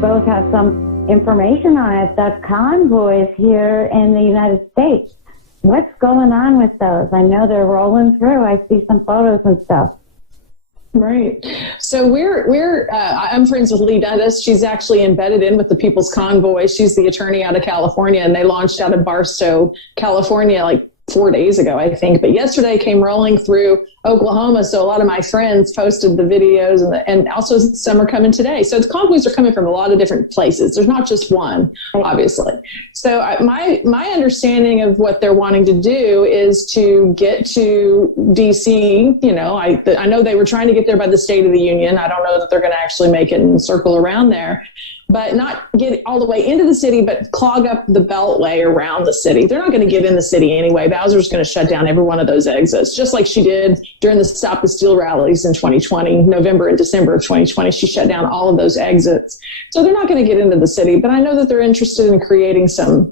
both have some information on it, the convoys here in the United States. What's going on with those? I know they're rolling through. I see some photos and stuff. Right. So I'm friends with Lee Dundas. She's actually embedded in with the People's Convoy. She's the attorney out of California, and they launched out of Barstow, California, like 4 days ago, I think. But yesterday came rolling through Oklahoma. So a lot of my friends posted the videos, and also some are coming today. So the convoys are coming from a lot of different places. There's not just one, obviously. So my understanding of what they're wanting to do is to get to DC. You know, I know they were trying to get there by the State of the Union. I don't know that they're going to actually make it and circle around there, but not get all the way into the city, but clog up the beltway around the city. They're not going to get in the city anyway. Bowser's going to shut down every one of those exits, just like she did during the Stop the Steal rallies in 2020, November and December of 2020. She shut down all of those exits. So they're not going to get into the city, but I know that they're interested in creating some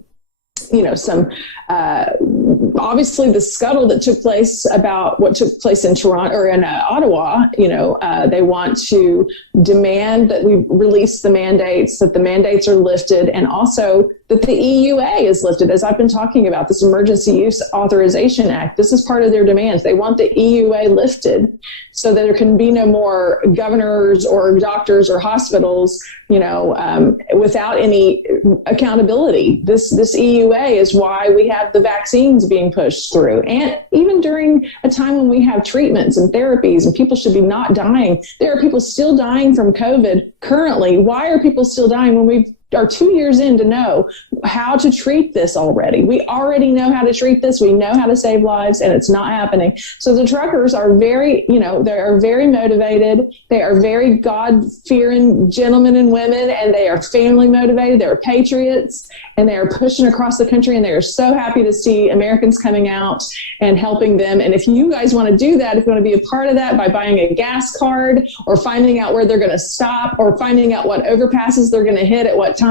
obviously the scuttle that took place about what took place in Toronto or in Ottawa, they want to demand that we release the mandates, that the mandates are lifted, and also that the EUA is lifted. As I've been talking about, this Emergency Use Authorization Act, this is part of their demands. They want the EUA lifted so that there can be no more governors or doctors or hospitals, without any accountability. This EUA is why we have the vaccines being pushed through. And even during a time when we have treatments and therapies and people should be not dying, there are people still dying from COVID currently. Why are people still dying when we are 2 years in to know how to treat this already? We already know how to treat this. We know how to save lives, and it's not happening. So the truckers are very, they are very motivated. They are very God-fearing gentlemen and women, and they are family motivated. They're patriots, and they are pushing across the country, and they are so happy to see Americans coming out and helping them. And if you guys want to do that, if you want to be a part of that by buying a gas card or finding out where they're going to stop or finding out what overpasses they're going to hit at what time,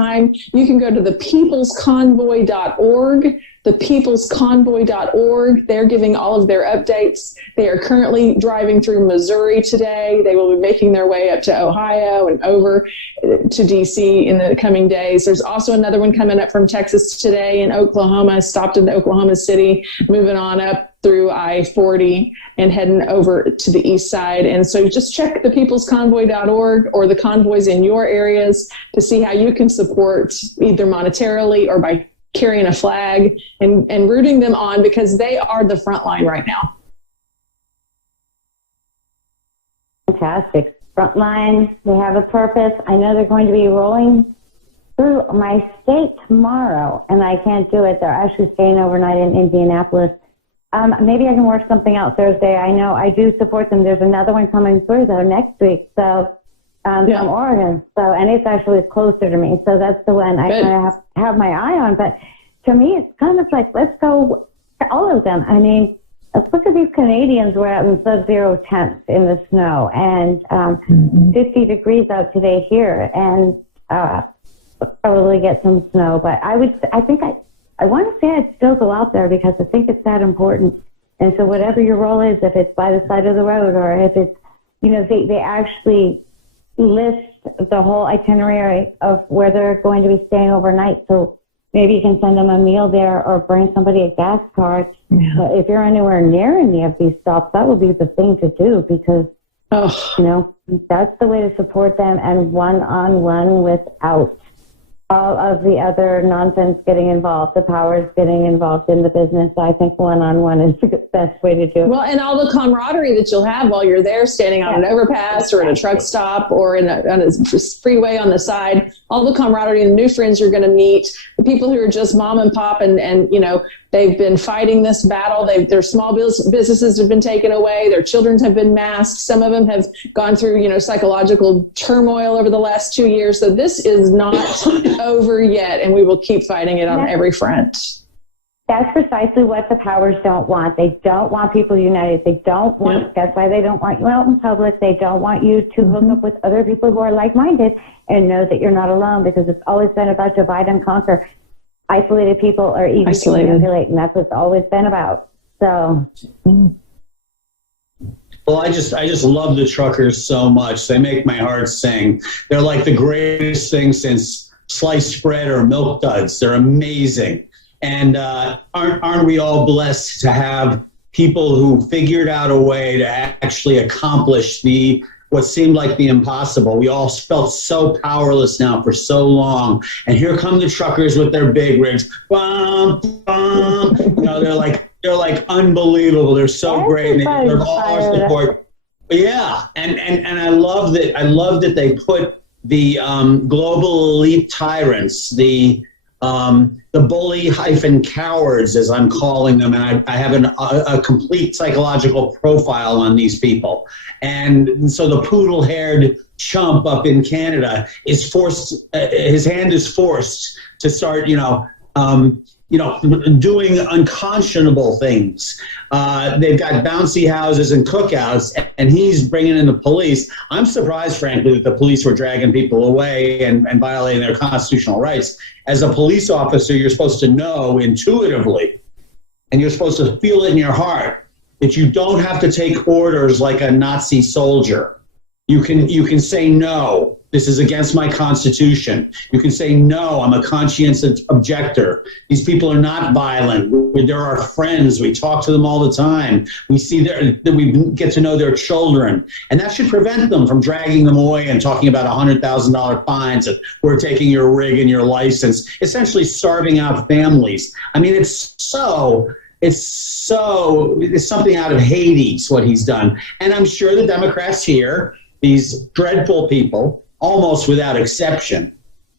you can go to thepeoplesconvoy.org, thepeoplesconvoy.org. They're giving all of their updates. They are currently driving through Missouri today. They will be making their way up to Ohio and over to DC in the coming days. There's also another one coming up from Texas today in Oklahoma, stopped in Oklahoma City, moving on up through I-40 and heading over to the east side. And so just check thepeoplesconvoy.org or the convoys in your areas to see how you can support either monetarily or by carrying a flag and rooting them on, because they are the front line right now. Fantastic. Frontline, they have a purpose. I know they're going to be rolling through my state tomorrow, and I can't do it. They're actually staying overnight in Indianapolis. Maybe I can work something out Thursday. I know I do support them. There's another one coming through, though, next week. So from Oregon. So, and it's actually closer to me. So that's the one I kind of have my eye on. But to me, it's kind of like, let's go to all of them. I mean, let's look at these Canadians. We're out in sub-zero temps in the snow and 50 degrees out today here, and probably get some snow. But I want to say I'd still go out there because I think it's that important. And so whatever your role is, if it's by the side of the road or if it's, they actually list the whole itinerary of where they're going to be staying overnight. So maybe you can send them a meal there or bring somebody a gas card. Yeah. But if you're anywhere near any of these stops, that would be the thing to do because, that's the way to support them, and one-on-one without all of the other nonsense getting involved, the powers getting involved in the business. I think one-on-one is the best way to do it. Well, and all the camaraderie that you'll have while you're there, standing on an overpass or in a truck stop or on a freeway on the side, all the camaraderie and the new friends you're going to meet, the people who are just mom and pop and they've been fighting this battle. Their small businesses have been taken away. Their children have been masked. Some of them have gone through, psychological turmoil over the last 2 years. So this is not over yet, and we will keep fighting it on every front. That's precisely what the powers don't want. They don't want people united. They don't want, that's why they don't want you out in public. They don't want you to hook up with other people who are like-minded and know that you're not alone, because it's always been about divide and conquer. Isolated people are easy to manipulate, and that's what it's always been about. So, Well, I just love the truckers so much. They make my heart sing. They're like the greatest thing since sliced bread or milk duds. They're amazing. And aren't we all blessed to have people who figured out a way to actually accomplish what seemed like the impossible? We all felt so powerless now for so long. And here come the truckers with their big rigs. Bum, bum. They're like unbelievable. They're so great. And they deserve all our support. But yeah, and I love that. I love that they put the global elite tyrants, the bully hyphen cowards, as I'm calling them, and I have a complete psychological profile on these people. And so the poodle-haired chump up in Canada is forced. His hand is forced to start, doing unconscionable things. They've got bouncy houses and cookouts, and he's bringing in the police. I'm surprised, frankly, that the police were dragging people away and violating their constitutional rights. As a police officer, you're supposed to know intuitively, and you're supposed to feel it in your heart, that you don't have to take orders like a Nazi soldier. You can say, no, this is against my Constitution. You can say, no, I'm a conscientious objector. These people are not violent. They're our friends. We talk to them all the time. We get to know their children. And that should prevent them from dragging them away and talking about $100,000 fines and we're taking your rig and your license, essentially starving out families. I mean, it's something out of Hades, what he's done. And I'm sure the Democrats here, these dreadful people, almost without exception,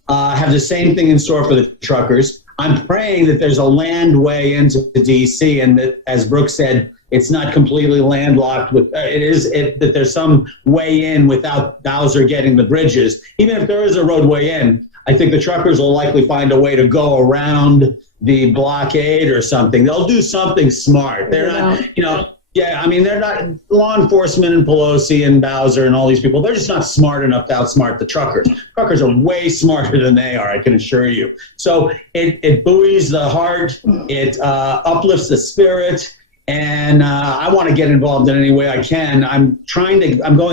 have the same thing in store for the truckers. I'm praying that there's a land way into D.C. and that, as Brooke said, it's not completely landlocked. That there's some way in without Bowser getting the bridges. Even if there is a roadway in, I think the truckers will likely find a way to go around the blockade or something. They'll do something smart. They're not, yeah, I mean, they're not law enforcement and Pelosi and Bowser and all these people. They're just not smart enough to outsmart the truckers. Truckers are way smarter than they are, I can assure you. So it buoys the heart. It uplifts the spirit. And I want to get involved in any way I can. I'm going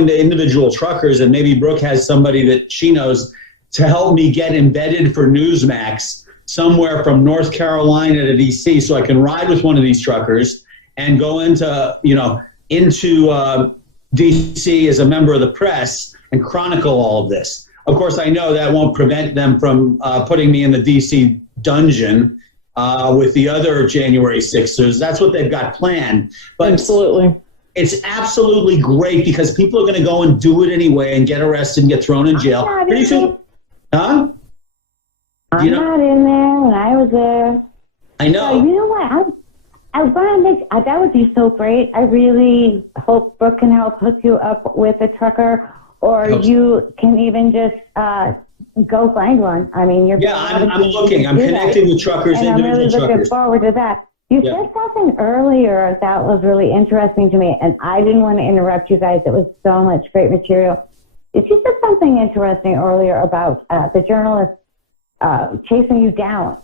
to individual truckers, and maybe Brooke has somebody that she knows to help me get embedded for Newsmax somewhere from North Carolina to D.C. so I can ride with one of these truckers and go into D.C. as a member of the press and chronicle all of this. Of course, I know that won't prevent them from putting me in the D.C. dungeon with the other January 6ers. That's what they've got planned. But absolutely. It's absolutely great because people are going to go and do it anyway and get arrested and get thrown in jail. Pretty soon. Huh? I'm not in there, and I was there. I know. So, you know what? That would be so great. I really hope Brooke can help hook you up with a trucker, or you can even just go find one. I mean, I'm looking. I'm connecting with truckers, and individual I'm really truckers. Looking forward to that. You said something earlier that was really interesting to me, and I didn't want to interrupt you guys. It was so much great material. You said something interesting earlier about the journalist chasing you down,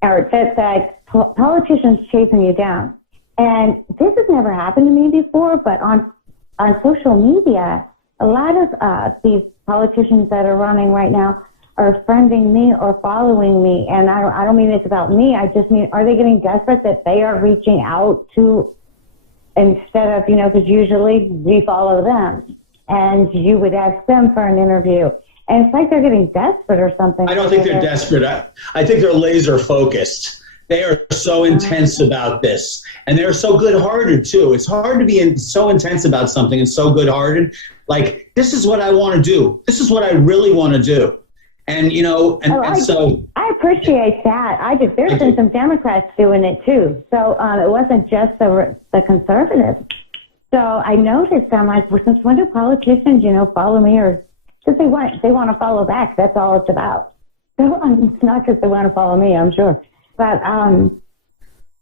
or that politicians chasing you down. And this has never happened to me before, but on social media, a lot of these politicians that are running right now are friending me or following me. And I don't mean it's about me. I just mean, are they getting desperate that they are reaching out to, instead of, because usually we follow them and you would ask them for an interview. And it's like they're getting desperate or something. I don't think they're desperate. I think they're laser focused. They are so intense about this, and they're so good-hearted too. It's hard to be so intense about something and so good-hearted. Like, this is what I want to do. This is what I really want to do. And so I appreciate that. There's been some Democrats doing it too. So it wasn't just the conservatives. So I noticed, I'm like, well, since when do politicians, follow me, or because they want to follow back? That's all it's about. So it's not because they want to follow me, I'm sure. But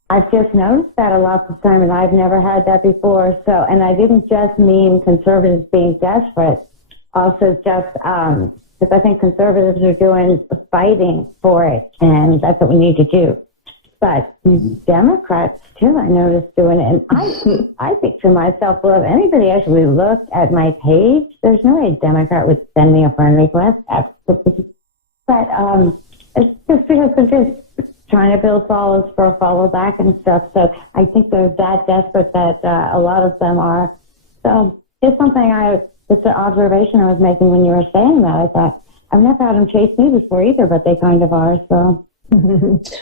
I've just noticed that a lot of the time, and I've never had that before. So, and I didn't just mean conservatives being desperate, also just because I think conservatives are fighting for it, and that's what we need to do. But Democrats, too, I noticed doing it. And I think to myself, well, if anybody actually looked at my page, there's no way a Democrat would send me a friend request. But it's just because they're just trying to build followers for a follow back and stuff. So I think they're that desperate that a lot of them are. So it's it's an observation I was making when you were saying that. I thought, I've never had them chase me before either, but they kind of are, so.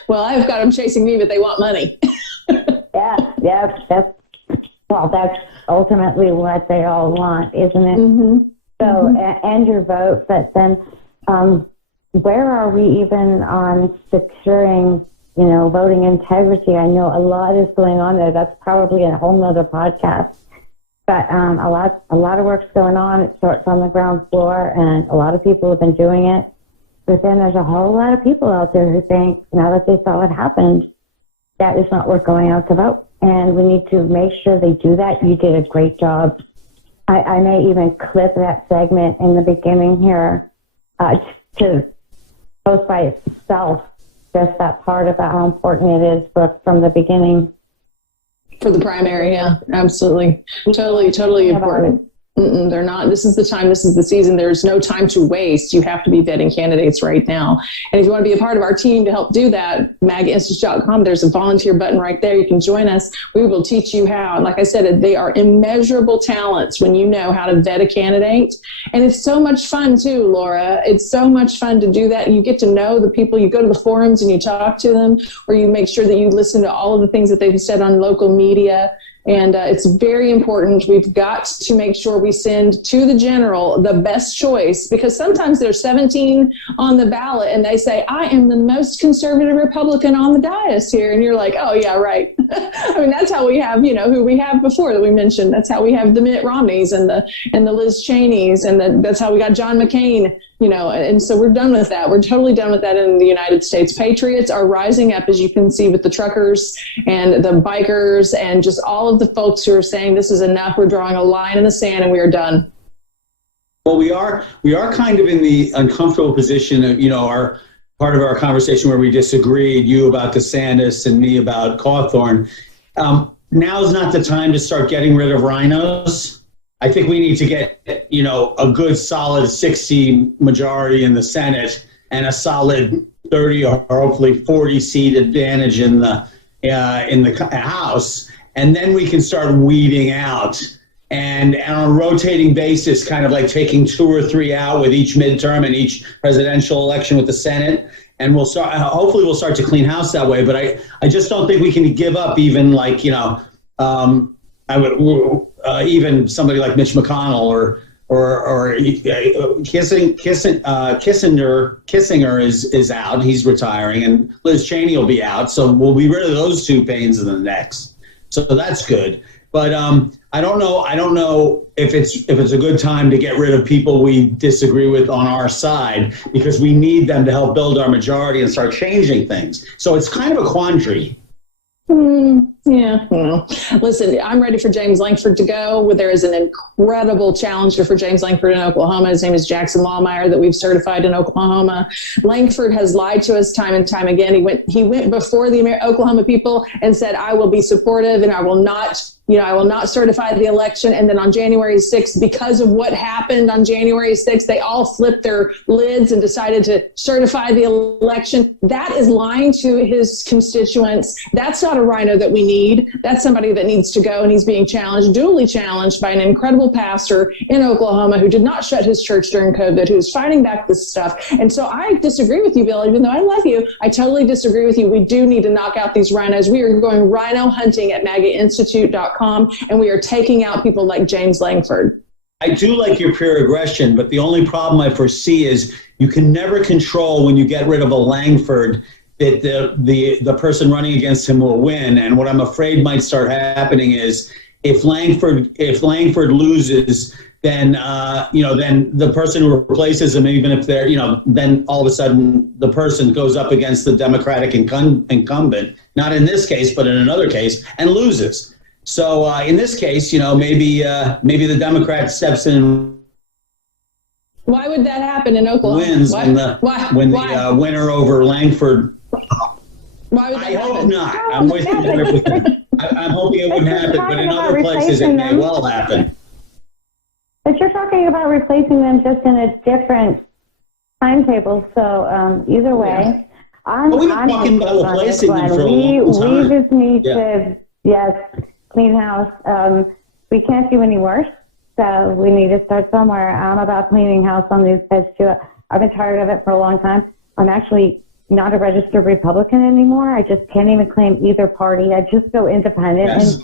Well, I've got them chasing me, but they want money. That's ultimately what they all want, isn't it? Mm-hmm. So, and your vote, but then where are we even on securing, voting integrity? I know a lot is going on there. That's probably a whole nother podcast. But a lot of work's going on. It starts on the ground floor, and a lot of people have been doing it. But then there's a whole lot of people out there who think, now that they saw what happened, that is not worth going out to vote. And we need to make sure they do that. You did a great job. I may even clip that segment in the beginning here to post by itself, just that part about how important it is, Brooke, from the beginning. For the primary, yeah, absolutely. Totally important. They're not. This is the time. This is the season. There's no time to waste. You have to be vetting candidates right now. And if you want to be a part of our team to help do that, magainstitute.com, there's a volunteer button right there. You can join us. We will teach you how. And like I said, they are immeasurable talents when you know how to vet a candidate. And it's so much fun too, Laura. It's so much fun to do that. You get to know the people. You go to the forums and you talk to them, or you make sure that you listen to all of the things that they've said on local media. And it's very important. We've got to make sure we send to the general the best choice, because sometimes there's 17 on the ballot and they say, I am the most conservative Republican on the dais here. And you're like, oh, yeah, right. I mean, that's how we have, who we have before that we mentioned. That's how we have the Mitt Romneys and the Liz Cheneys. And that's how we got John McCain. And so we're done with that. We're totally done with that in the United States. Patriots are rising up, as you can see, with the truckers and the bikers and just all of the folks who are saying this is enough. We're drawing a line in the sand and we are done. Well, we are kind of in the uncomfortable position of, our part of our conversation where we disagreed, you about DeSantis and me about Cawthorn. Now's not the time to start getting rid of rhinos. I think we need to get, a good solid 60 majority in the Senate and a solid 30 or hopefully 40 seat advantage in the House. And then we can start weeding out and on a rotating basis, kind of like taking 2 or 3 out with each midterm and each presidential election with the Senate. And hopefully we'll start to clean house that way. But I just don't think we can give up even like, even somebody like Mitch McConnell or Kissinger is out. He's retiring, and Liz Cheney will be out. So we'll be rid of those 2 pains in the necks. So that's good. But I don't know if it's a good time to get rid of people we disagree with on our side, because we need them to help build our majority and start changing things. So it's kind of a quandary. Yeah. Listen, I'm ready for James Lankford to go. There is an incredible challenger for James Lankford in Oklahoma. His name is Jackson Lawmeyer, that we've certified in Oklahoma. Lankford has lied to us time and time again. He went before the Oklahoma people and said, I will be supportive and I will not certify the election. And then on January 6th, because of what happened on January 6th, they all flipped their lids and decided to certify the election. That is lying to his constituents. That's not a rhino that we need. That's somebody that needs to go, and he's being duly challenged by an incredible pastor in Oklahoma who did not shut his church during COVID, who's fighting back this stuff. And so I disagree with you, Bill, even though I love you. I totally disagree with you. We do need to knock out these rhinos. We are going rhino hunting at MAGAinstitute.com, and we are taking out people like James Lankford. I do like your pure aggression, but the only problem I foresee is you can never control when you get rid of a Lankford that the person running against him will win. And what I'm afraid might start happening is if Lankford loses, then then the person who replaces him, even if they're then all of a sudden the person goes up against the Democratic incumbent, not in this case, but in another case, and loses. So in this case, maybe the Democrat steps in. Why would that happen in Oklahoma? Wins when the winner over Lankford. Why would that I hope happen? not. I'm with you 100%. I'm hoping it wouldn't happen, but in other places it may well happen. But you're talking about replacing them just in a different timetable. So either way, I'm we've been talking about replacing them for a long time. We just need to, clean house. We can't do any worse, so we need to start somewhere. I'm about cleaning house on these guys too. I've been tired of it for a long time. I'm actually not a registered Republican anymore. I just can't even claim either party. I just go independent. Yes.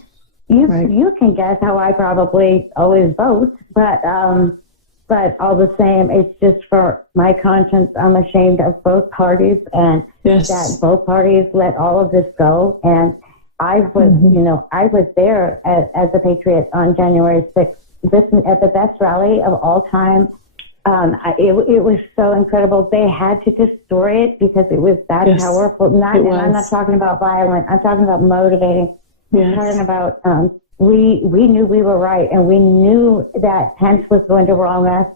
And you can guess how I probably always vote, but all the same, it's just for my conscience. I'm ashamed of both parties, and that both parties let all of this go. And I was, I was there as a patriot on January 6th, at the best rally of all time. It was so incredible. They had to destroy it because it was that powerful. And I'm not talking about violent. I'm talking about motivating. I'm talking about we knew we were right, and we knew that Pence was going to wrong us.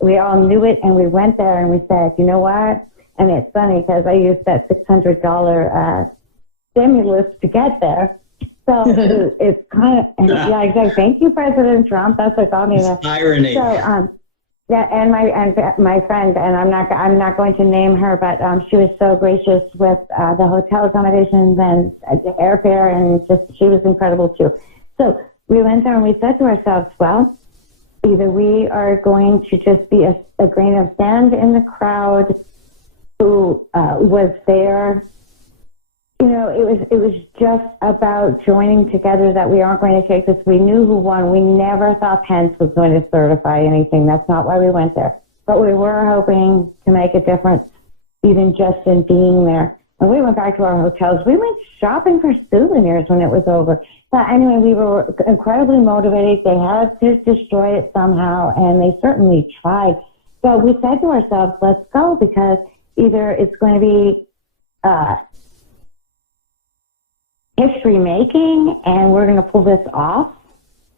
We all knew it, and we went there and we said, you know what? And it's funny because I used that $600 stimulus to get there. So it's kind of, exactly. Thank you, President Trump. That's what got me there. Irony. So, and my friend, and I'm not going to name her, but she was so gracious with the hotel accommodations and the airfare, and she was incredible too. So we went there and we said to ourselves, well, either we are going to just be a grain of sand in the crowd who was there. It was just about joining together that we aren't going to take this. We knew who won. We never thought Pence was going to certify anything. That's not why we went there. But we were hoping to make a difference, even just in being there. And we went back to our hotels. We went shopping for souvenirs when it was over. But anyway, we were incredibly motivated. They had to destroy it somehow, and they certainly tried. So we said to ourselves, let's go, because either it's going to be history making and we're going to pull this off,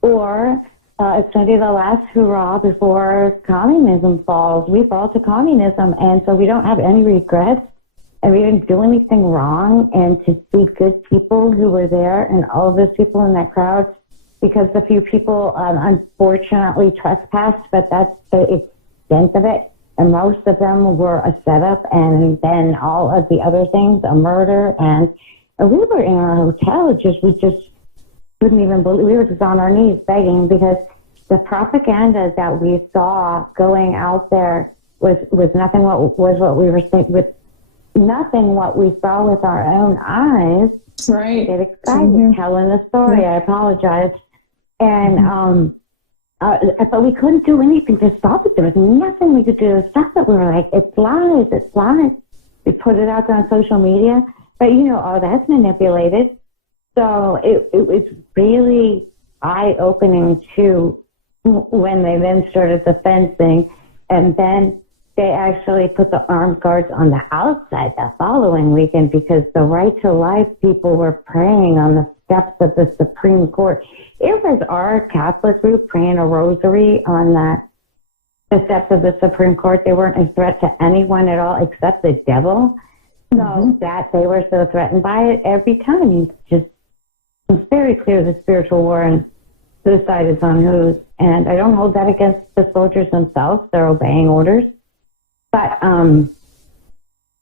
or it's going to be the last hurrah before communism falls. We fall to communism, and so we don't have any regrets, and we didn't do anything wrong. And to see good people who were there, and all of those people in that crowd, because a few people unfortunately trespassed, but that's the extent of it. And most of them were a setup, and then all of the other things, a murder. And we were in our hotel, we just couldn't even believe. We were just on our knees begging, because the propaganda that we saw going out there was nothing what we were seeing, with nothing what we saw with our own eyes. Right. Get excited telling the story. I apologize. And but we couldn't do anything to stop it. There was nothing we could do to stop it. We were like, it's lies, it's lies. We put it out there on social media. But, all that's manipulated. So it was really eye-opening, too, when they then started the fencing. And then they actually put the armed guards on the outside the following weekend, because the Right to Life people were praying on the steps of the Supreme Court. It was our Catholic group praying a rosary on the steps of the Supreme Court. They weren't a threat to anyone at all except the devil. So that they were so threatened by it every time. It's very clear the spiritual war and whose side is on whose. And I don't hold that against the soldiers themselves. They're obeying orders. But,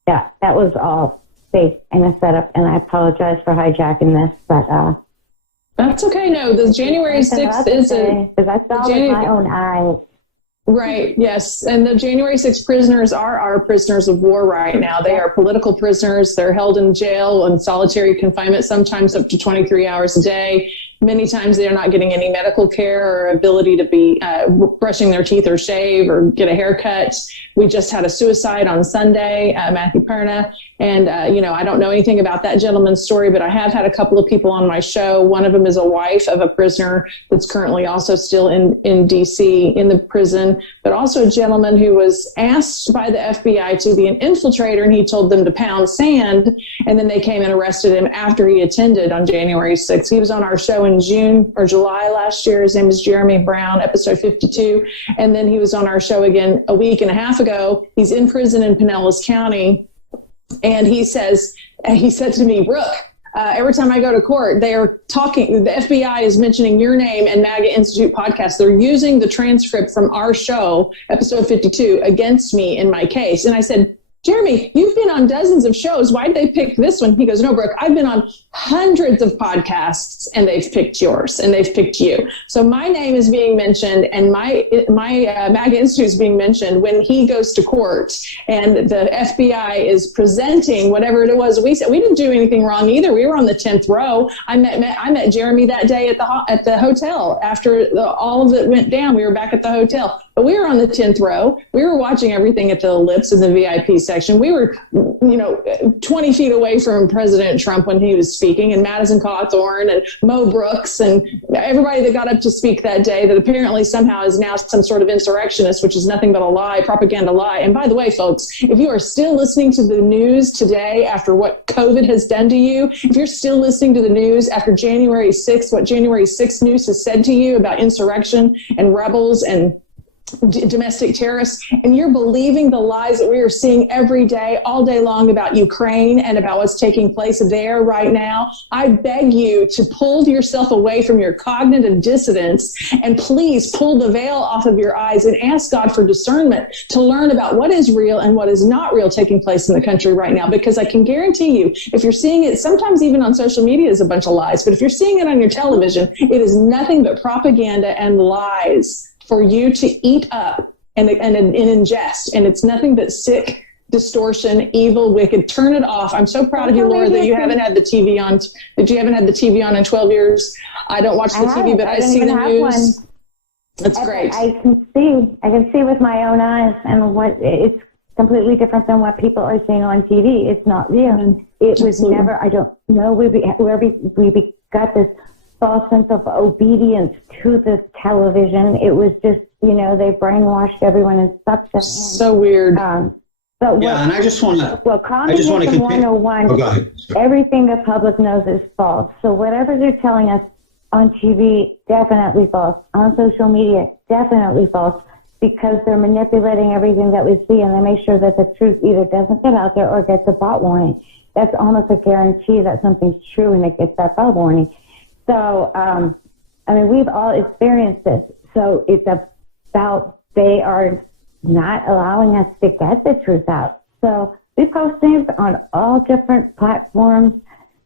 that was all fake and a setup. And I apologize for hijacking this, but... That's okay. No, the January 6th is because I saw with my own eyes. Right. Yes. And the January 6th prisoners are our prisoners of war right now. They are political prisoners. They're held in jail in solitary confinement, sometimes up to 23 hours a day. Many times they are not getting any medical care or ability to be brushing their teeth or shave or get a haircut. We just had a suicide on Sunday, Matthew Perna. And, I don't know anything about that gentleman's story, but I have had a couple of people on my show. One of them is a wife of a prisoner that's currently also still in D.C. in the prison, but also a gentleman who was asked by the FBI to be an infiltrator, and he told them to pound sand. And then they came and arrested him after he attended on January 6th. He was on our show in June or July last year. His name is Jeremy Brown, episode 52. And then he was on our show again a week and a half ago. He's in prison in Pinellas County. And he says And he said to me, Brooke, every time I go to court, they are talking, the FBI is mentioning your name and MAGA Institute podcast. They're using the transcript from our show, episode 52, against me in my case. And I said, Jeremy, you've been on dozens of shows. Why'd they pick this one? He goes, no, Brooke, I've been on hundreds of podcasts and they've picked yours and they've picked you. So my name is being mentioned and my MAGA Institute is being mentioned when he goes to court and the FBI is presenting whatever it was. We said we didn't do anything wrong either. We were on the 10th row. I met Jeremy that day at the hotel after all of it went down. We were back at the hotel. But we were on the 10th row. We were watching everything at the Ellipse in the VIP section. We were, 20 feet away from President Trump when he was speaking, and Madison Cawthorn and Mo Brooks and everybody that got up to speak that day that apparently somehow is now some sort of insurrectionist, which is nothing but a lie, propaganda lie. And by the way, folks, if you are still listening to the news today after what COVID has done to you, if you're still listening to the news after January 6th, what January 6th news has said to you about insurrection and rebels and domestic terrorists, and you're believing the lies that we are seeing every day, all day long about Ukraine and about what's taking place there right now, I beg you to pull yourself away from your cognitive dissonance and please pull the veil off of your eyes and ask God for discernment to learn about what is real and what is not real taking place in the country right now. Because I can guarantee you, if you're seeing it, sometimes even on social media is a bunch of lies, but if you're seeing it on your television, it is nothing but propaganda and lies for you to eat up and ingest. And it's nothing but sick, distortion, evil, wicked. Turn it off. I'm so proud of you, Laura, that you haven't had the TV on, that you haven't had the TV on in 12 years. I don't watch the TV, but I see the news. That's great. I can see with my own eyes, and it's completely different than what people are seeing on TV. It's not real. It was never, I don't know, we got this false sense of obedience to the television. It was just, they brainwashed everyone and sucked them in. So weird. And I just want to. Well, Communism 101. Everything the public knows is false. So whatever they're telling us on TV, definitely false. On social media, definitely false. Because they're manipulating everything that we see, and they make sure that the truth either doesn't get out there or gets a bot warning. That's almost a guarantee that something's true and it gets that bot warning. So, we've all experienced this. So it's about they are not allowing us to get the truth out. So we post things on all different platforms,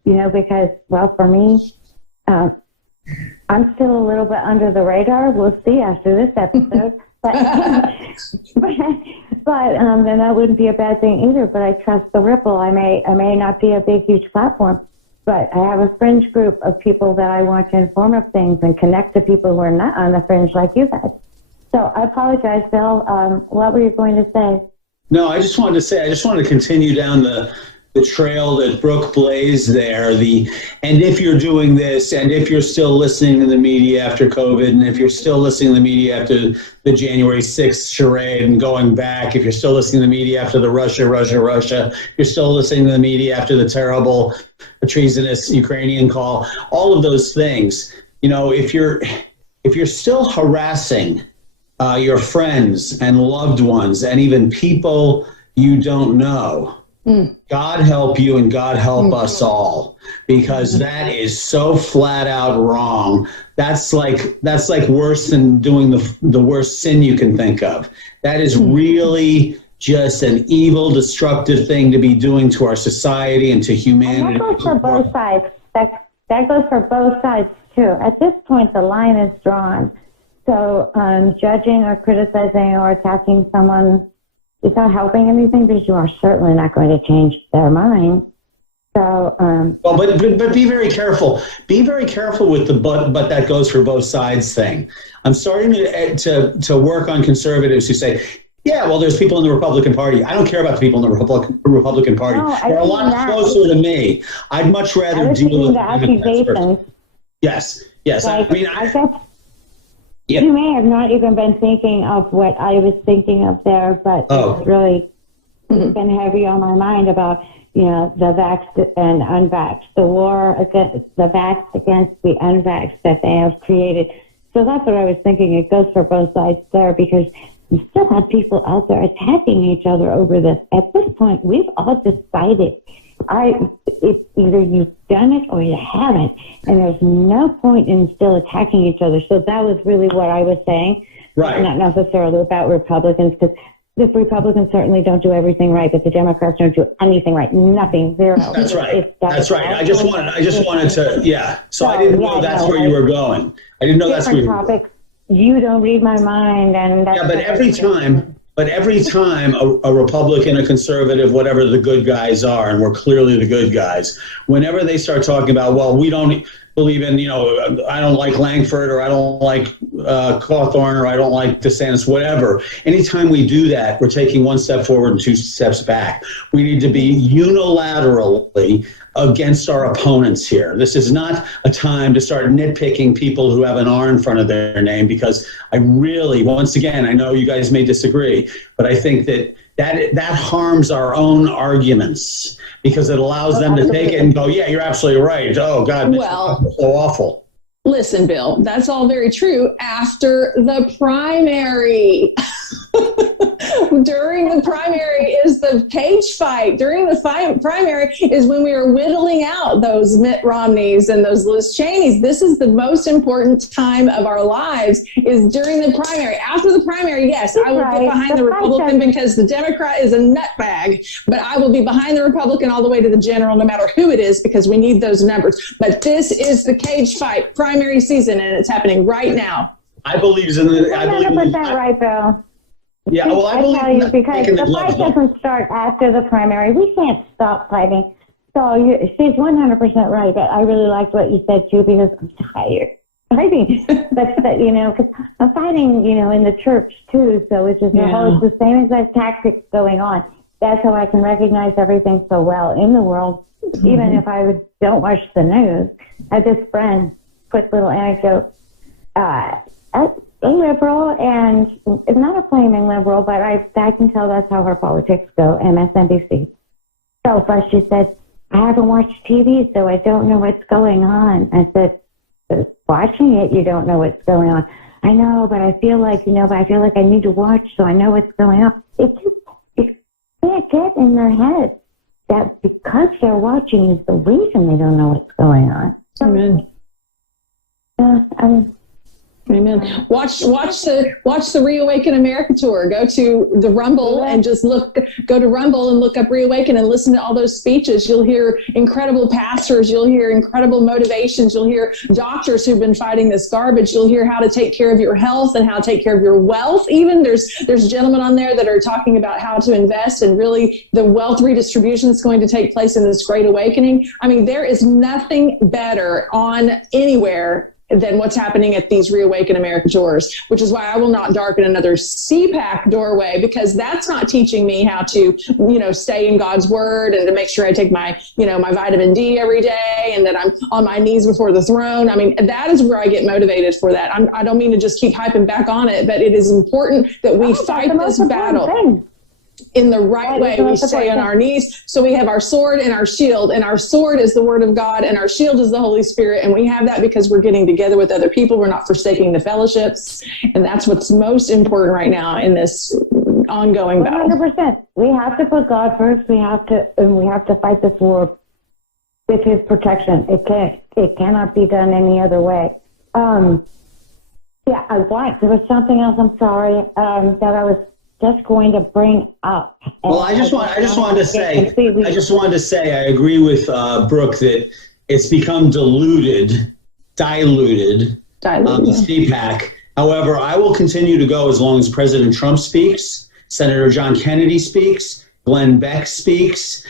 because, well, for me, I'm still a little bit under the radar. We'll see after this episode. But then that wouldn't be a bad thing either. But I trust the ripple. I may not be a big, huge platform, but I have a fringe group of people that I want to inform of things and connect to people who are not on the fringe like you guys. So I apologize, Bill. What were you going to say? No, I just wanted to continue down the trail that Brooke blazed there. And if you're doing this, and if you're still listening to the media after COVID, and if you're still listening to the media after the January 6th charade and going back, if you're still listening to the media after the Russia, you're still listening to the media after the terrible treasonous Ukrainian call, all of those things, if you're still harassing your friends and loved ones and even people you don't know, God help you and God help us all, because that is so flat out wrong. That's like worse than doing the worst sin you can think of. That is really just an evil, destructive thing to be doing to our society and to humanity. And that goes for both sides. That goes for both sides too. At this point, the line is drawn. So judging or criticizing or attacking someone is not helping anything, because you are certainly not going to change their mind. So, but be very careful. Be very careful with the but that goes for both sides thing. I'm starting to work on conservatives who say, yeah, well, there's people in the Republican Party. I don't care about the people in the Republican Party. No, they're a lot closer to me. I'd much rather deal with the accusations. Yes. Like, I guess you may have not even been thinking of what I was thinking of there, but it's really been heavy on my mind about, the vaxxed and unvaxxed, the war against the vaxxed against the unvaxxed that they have created. So that's what I was thinking. It goes for both sides there, because we still have people out there attacking each other over this. At this point, we've all decided it's either you've done it or you haven't, and there's no point in still attacking each other. So that was really what I was saying. Right. Not necessarily about Republicans, because the Republicans certainly don't do everything right, but the Democrats don't do anything right. Nothing, zero. That's right. That's right. I just wanted to, yeah. So I didn't know that's where you were going. I didn't know that's where you were going. You don't read my mind, and that's but every time a Republican, a conservative, whatever the good guys are, and we're clearly the good guys, whenever they start talking about, well, we don't believe in, I don't like Langford, or I don't like Cawthorn, or I don't like DeSantis, whatever. Anytime we do that, we're taking one step forward and two steps back. We need to be unilaterally against our opponents here. This is not a time to start nitpicking people who have an R in front of their name, because I really, once again, I know you guys may disagree, but I think that harms our own arguments, because it allows them to take it and go, yeah, you're absolutely right. Oh, God, this is so awful. Listen, Bill, that's all very true after the primary. During the primary is the cage fight. During the primary is when we are whittling out those Mitt Romneys and those Liz Cheneys. This is the most important time of our lives, is during the primary. After the primary, yes, I will get behind the Republican because the Democrat is a nutbag, but I will be behind the Republican all the way to the general, no matter who it is, because we need those numbers. But this is the cage fight primary season, and it's happening right now. I believe in the. 100% right, Bill. Yeah, well, I tell you, because the fight doesn't start after the primary. We can't stop fighting. So she's 100% right. But I really liked what you said too, because I'm tired fighting. but because I'm fighting, in the church too. So it's just it's the same exact tactics going on. That's how I can recognize everything so well in the world, even if I don't watch the news. I had this friend, quick little anecdote. A liberal, and it's not a flaming liberal, but I can tell that's how her politics go, MSNBC. So first she said, I haven't watched TV, so I don't know what's going on. I said, watching it, you don't know what's going on. I know, but I feel like, I need to watch so I know what's going on. It can't get in their head that because they're watching is the reason they don't know what's going on. Amen. Amen. Watch the Reawaken America tour. Go to the Rumble and just go to Rumble and look up Reawaken and listen to all those speeches. You'll hear incredible pastors. You'll hear incredible motivations. You'll hear doctors who've been fighting this garbage. You'll hear how to take care of your health and how to take care of your wealth. Even there's gentlemen on there that are talking about how to invest and really the wealth redistribution that's going to take place in this great awakening. I mean, there is nothing better on anywhere than what's happening at these Reawaken America tours, which is why I will not darken another CPAC doorway, because that's not teaching me how to, stay in God's word and to make sure I take my, my vitamin D every day and that I'm on my knees before the throne. I mean, that is where I get motivated for that. I don't mean to just keep hyping back on it, but it is important that we fight this battle in the right way. We stay on our knees. So we have our sword and our shield, and our sword is the word of God and our shield is the Holy Spirit. And we have that because we're getting together with other people. We're not forsaking the fellowships. And that's what's most important right now in this ongoing battle. 100%. We have to put God first. We have to fight this war with his protection. It cannot be done any other way. There was something else, I'm sorry, that I was just going to bring up. Well, I just wanted to say, I agree with Brooke that it's become diluted, the CPAC. However, I will continue to go as long as President Trump speaks, Senator John Kennedy speaks, Glenn Beck speaks,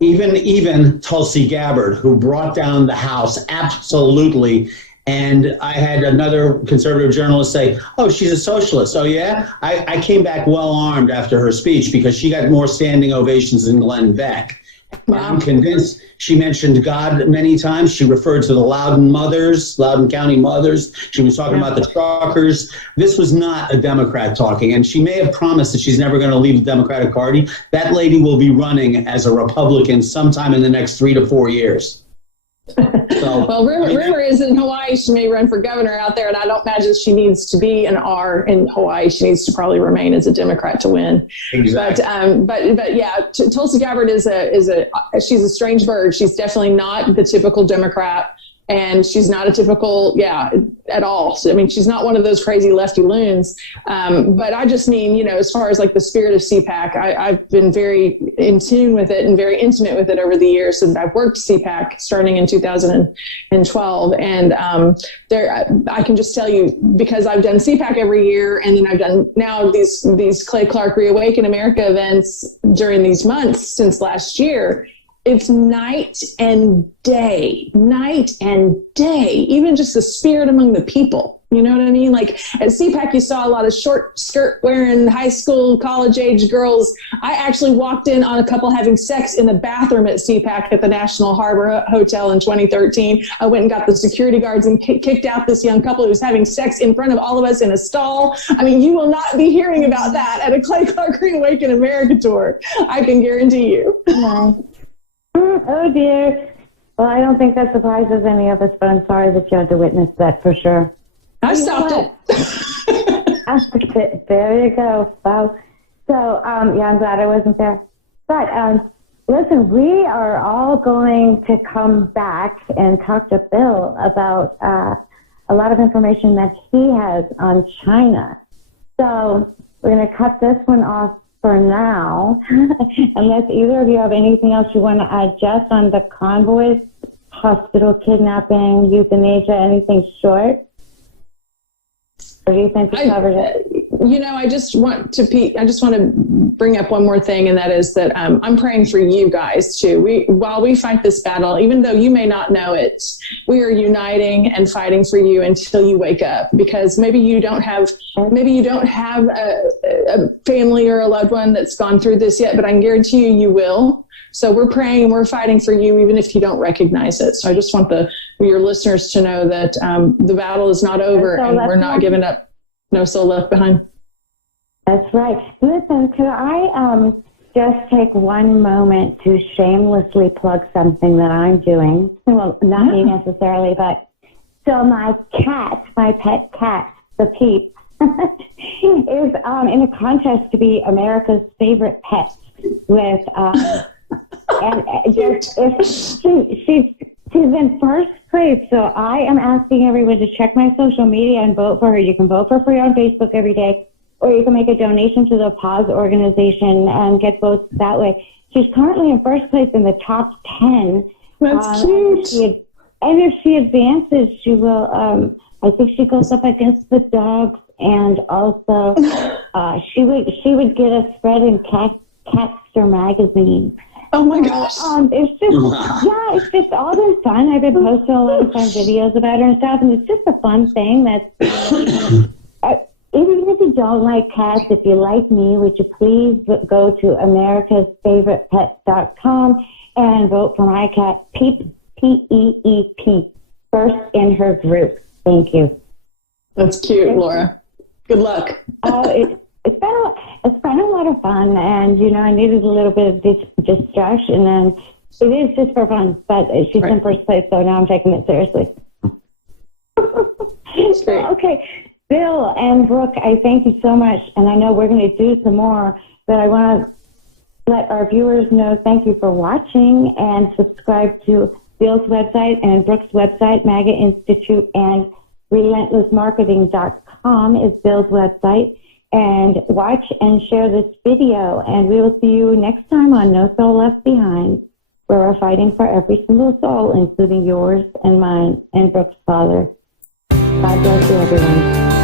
even Tulsi Gabbard, who brought down the House absolutely. And I had another conservative journalist say, oh, she's a socialist. Oh, yeah? I came back well-armed after her speech because she got more standing ovations than Glenn Beck. Wow. I'm convinced she mentioned God many times. She referred to the Loudoun County mothers. She was talking about the truckers. This was not a Democrat talking. And she may have promised that she's never going to leave the Democratic Party. That lady will be running as a Republican sometime in the next 3 to 4 years. So, well, rumor is in Hawaii she may run for governor out there, and I don't imagine she needs to be an R in Hawaii. She needs to probably remain as a Democrat to win. Exactly. But yeah, Tulsi Gabbard she's a strange bird. She's definitely not the typical Democrat. And she's not a typical, at all. So, I mean, she's not one of those crazy lefty loons. But I just mean, as far as like the spirit of CPAC, I've been very in tune with it and very intimate with it over the years. And I've worked CPAC starting in 2012. And I can just tell you, because I've done CPAC every year, and then I've done now these Clay Clark Reawaken America events during these months since last year. It's night and day, even just the spirit among the people. You know what I mean? Like at CPAC, you saw a lot of short skirt wearing high school, college age girls. I actually walked in on a couple having sex in the bathroom at CPAC at the National Harbor Hotel in 2013. I went and got the security guards and kicked out this young couple who was having sex in front of all of us in a stall. I mean, you will not be hearing about that at a Clay Clark Reawaken America tour. I can guarantee you. Oh, dear. Well, I don't think that surprises any of us, but I'm sorry that you had to witness that for sure. I stopped it. There you go. Wow. So, I'm glad I wasn't there. But, listen, we are all going to come back and talk to Bill about a lot of information that he has on China. So, we're going to cut this one off for now, unless either of you have anything else you want to add just on the Convoys, hospital kidnapping, euthanasia, anything short? Or do you think we covered it? I just want to bring up one more thing, and that is that I'm praying for you guys too. While we fight this battle, even though you may not know it, we are uniting and fighting for you until you wake up, because maybe you don't have a family or a loved one that's gone through this yet, but I can guarantee you will. So we're praying and we're fighting for you, even if you don't recognize it. So I just want your listeners to know that the battle is not over, and we're not giving up. No soul left behind. That's right. Listen, could I just take one moment to shamelessly plug something that I'm doing? Well, not me necessarily, but so my pet cat, the Peep, is in a contest to be America's favorite pet with she's in first place. So I am asking everyone to check my social media and vote for her. You can vote for free on Facebook every day, or you can make a donation to the Pause organization and get votes that way. She's currently in first place in the top 10. That's cute. And if she advances, she will, I think she goes up against the dogs, and also she would get a spread in Catster magazine. Oh my gosh. It's just all been fun. I've been posting a lot of fun videos about her and stuff, and it's just a fun thing that's, even if you don't like cats, if you like me, would you please go to americasfavoritepet.com and vote for my cat, Peep, P-E-E-P, first in her group. Thank you. That's cute, Laura. Good luck. It's been a lot of fun, and I needed a little bit of distraction, and it is just for fun. But she's in first place, so now I'm taking it seriously. Okay, Bill and Brooke, I thank you so much, and I know we're going to do some more, but I want to let our viewers know thank you for watching, and subscribe to Bill's website and Brooke's website, MAGA Institute, and relentlessmarketing.com is Bill's website. And watch and share this video, and we will see you next time on No Soul Left Behind, where we're fighting for every single soul, including yours and mine and Brooke's father. God bless you, everyone.